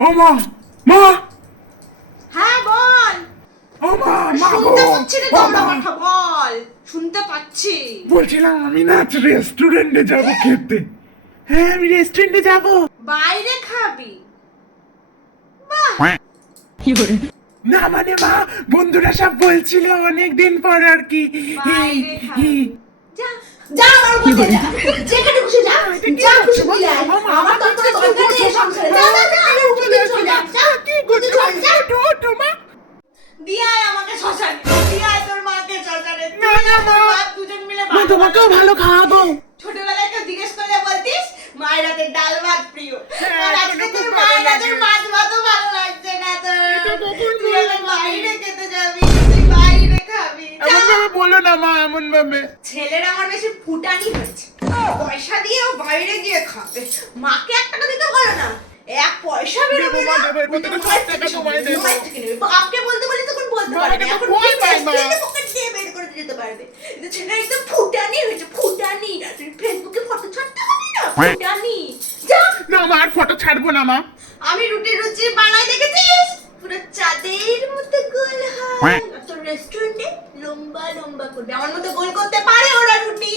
ও মা, মা, হ্যাঁ বল। ও মা, মা গো, শুনতে পাচ্ছি রে ও তোমরা মা। কথা বল। শুনতে পাচ্ছি। বলছিলাম আমি না আজ রেস্টুরেন্টে যাবো খেতে। হ্যাঁ আমি রেস্টুরেন্টে যাবো। বাইরে খাবি? না মানে মা, বন্ধুরা সব বলছিল অনেকদিন পর আর কি। বাইরে খাবি? যা যা আমার উপর দিয়ে যা। যেখানে খুশি যা। যা খুশি দিয়ে আয়। আমার তো কোনো দরকার নেই এই সংসারে। যা যা যা আমার উপর দিয়ে চলে যা। যা কি করছো? যা। ওঠো মা। দিয়ে আয় আমাকে শ্মশানে। দিয়ে আয় তোর মাকে শ্মশানে। না, না, মা। বাপ দুজন মিলে মা তোমাকেও ভালো খাওয়াবো। ছোটবেলায় কেউ জিজ্ঞেস করলে বলতিস মায়ের হাতের ডাল ভাত প্রিয়। হ্যাঁ, আর এটা আজকে খুব তোর ভালো মায়ের হাতের লাগে। মাছ ভাতও ভালো লাগছে না তোর। এটা কখন তুই বললাম এখন আমি? বাইরে খেতে যাবি। তুই বাইরে খাবি। যা। এমন ভাবে বলো না মা, এমন ভাবে। ছেলের আমার বেশি ফুটানি হয়েছে। পয়সা দিয়ে ও বাইরে গিয়ে খাবে। মাকে 1 টাকা দিতে বলো না। 1 পয়সা বেরোবে দেবো মা, না। দেবো, এর মধ্যে 10 টাকা তোমায় দেবো। মায়ের থেকে নেবে। বাপকে বলতে বলি তখন বলতে মা, পারে আমাকে না। তো এখন ভয় পায় মা। পকেট দিয়ে বের করে দিতে পারবে। কিন্তু ছেলে একদম ফুটানি হয়েছে, ফুটানি। তুই ফেসবুকে ফটো ছাড়তে পারি না, ফুটানি। যা। না মা, আর ফটো ছাড়বো না মা। আমি রুটি রুচি বানাই দেখেছিস? পুরো চাঁদের মতো গোল হয়। তোর রেস্টুরেন্টে লম্বা লম্বা করবে। আমার মতো গোল করতে পারে ওরা রুটি?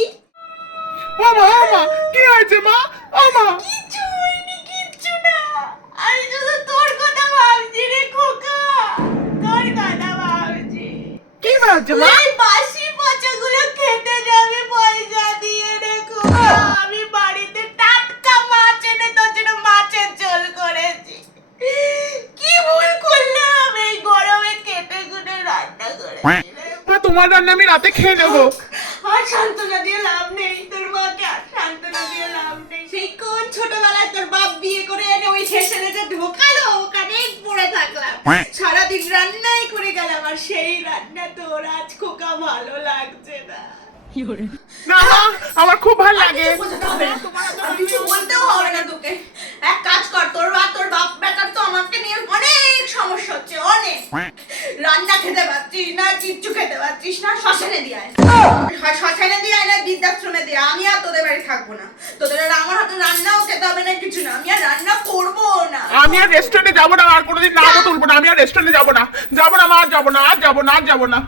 ও মা, ও মা, কি হয়েছে মা? ও মা। কিচ্ছু হয়নি, কিচ্ছু না। আমি শুধু তোর কথা ভাবছি রে খোকা। তোর কথা ভাবছি। কি ভাবছো মা? তুই বাসি পচাগুলো খেতে যাবি পয়সা দিয়ে রে খোকা। আমি বাড়িতে টাটকা মাছ এনে তোর জন্য মাছের ঝোল করেছি। কি ভুল করলাম এই গরমে কেটে কুটে রান্না করেছি রে। মা তোমার রান্না আমি রাতে খেয়ে নেবো। আর সান্ত্বনা দিয়ে লাভ নেই, তোর মাকে আর সান্ত্বনা দিয়ে লাভ নেই। সেই কোন ছোটবেলায় তোর বাপ বিয়ে করে এনে ওই স্টেশনে যে ঢোকালো ওখানেই পড়ে থাকলাম। সারাদিন রান্নাই করে গেলাম আর সেই রান্না তোর আজ খোকা ভালো লাগছে না। না মা, আমার খুব ভালো লাগে। আর কিছু বোঝাতে হবে না, আর কিছু বলতেও হবে না তোকে। এক কাজ কর, তোর বাপ বেটার তো আমাকে নিয়ে অনেক সমস্যা হচ্ছে, অনেক। রান্না খেতে পারছিস না, কিচ্ছু খেতে পারছিস না, শ্মশানে দিয়ে আয়। শ্মশানে দিয়ে আয় না বৃদ্ধাশ্রমে দিয়ে। আমি আর তোদের বাড়ি থাকবো না। তোদের আর আমার হাতে রান্নাও খেতে হবে না, কিছু না। আমি আর রান্না করবো না। আমি আর রেস্টুরেন্টে যাবো না, আর কোনোদিন নামও তুলবো না। আমি আর রেস্টুরেন্টে যাবো না, যাবো না মা, যাবো না, আর যাবো না, আর যাবো না।